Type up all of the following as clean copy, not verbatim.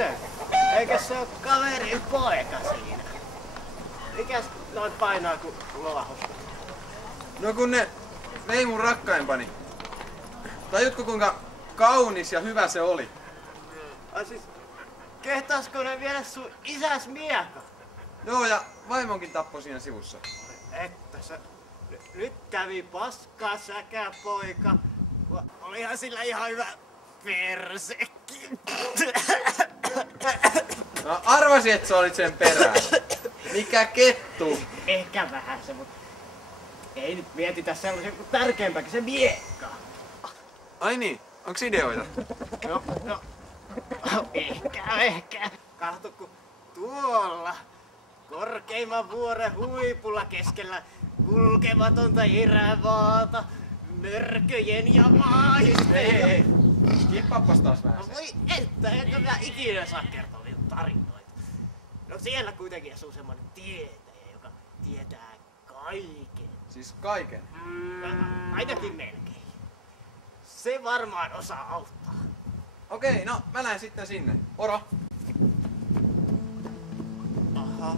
Miten? Eikä se oo kaverin poika siinä? Mikäs noin painaa kuin luohosta? No kun ne vei mun rakkaimpani. Tajutko kuinka kaunis ja hyvä se oli? Ai siis, kehtaasko ne viedä sun isäs miekka? Joo, ja vaimonkin tappoi siinä sivussa. Että se... Nyt kävi paskaa säkä, poika. Olihan sillä ihan hyvä persekki. No arvasin, että sä olit sen perään. Mikä kettu? Ehkä vähän se, mutta ei nyt mietitä sellaisen kuin tärkeämpäkin se miekka. Ai niin, onks ideoita? No, ehkä. Kahto kun tuolla korkeimman vuoren huipulla keskellä kulkematonta erämaata, mörköjen ja maisten. Hei. Kippappas taas vähän se. Voi että, enkä mä ikinä saa kertoa niitä tarinoita. No siellä kuitenkin asuu semmonen tietäjä, joka tietää kaiken. Siis kaiken? Ainakin melkein. Se varmaan osaa auttaa. Okei, no mä lähden sitten sinne. Moro! Aha.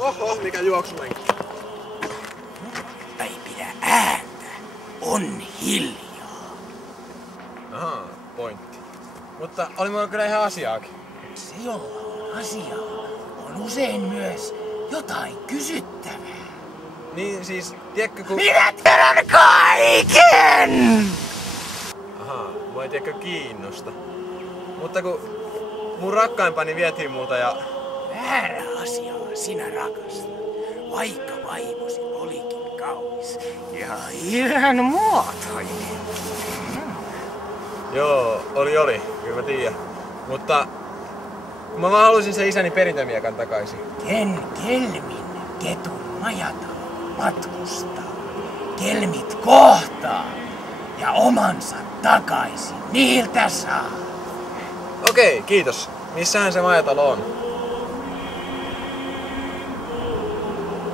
Oho, mikä juoksulenkki. Ei pidä ääntä. On hiljaa. Ahaa, pointti. Mutta oli mulla kyllä ihan asiaakin. Se, jolla on asiaa, on usein myös jotain kysyttävää. Niin siis, tiedätkö kun... Minä tiedän kaiken! Ahaa, mua ei tiedätkö kiinnosta. Mutta kun mun rakkaimpani vietiin multa ja... Väärä asiaa sinä rakastat, vaikka vaimosi olikin kaunis ja ihan muotoinen. Joo, oli. Kyllä mä tiedän. Mutta... Kun mä vaan halusin sen isäni perintömiekan takaisin. Ken kelmin ketun majatalo matkustaa. Kelmit kohtaa ja omansa takaisin niiltä saa. Okei, kiitos. Missähän se majatalo on?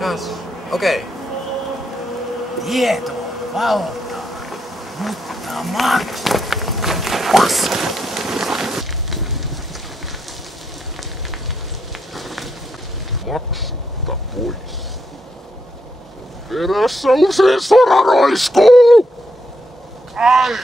Jas, okei. Tieto on valtaa, mutta maksu paska. Maksutta pois. Perässä usein sora roiskuu! Ai!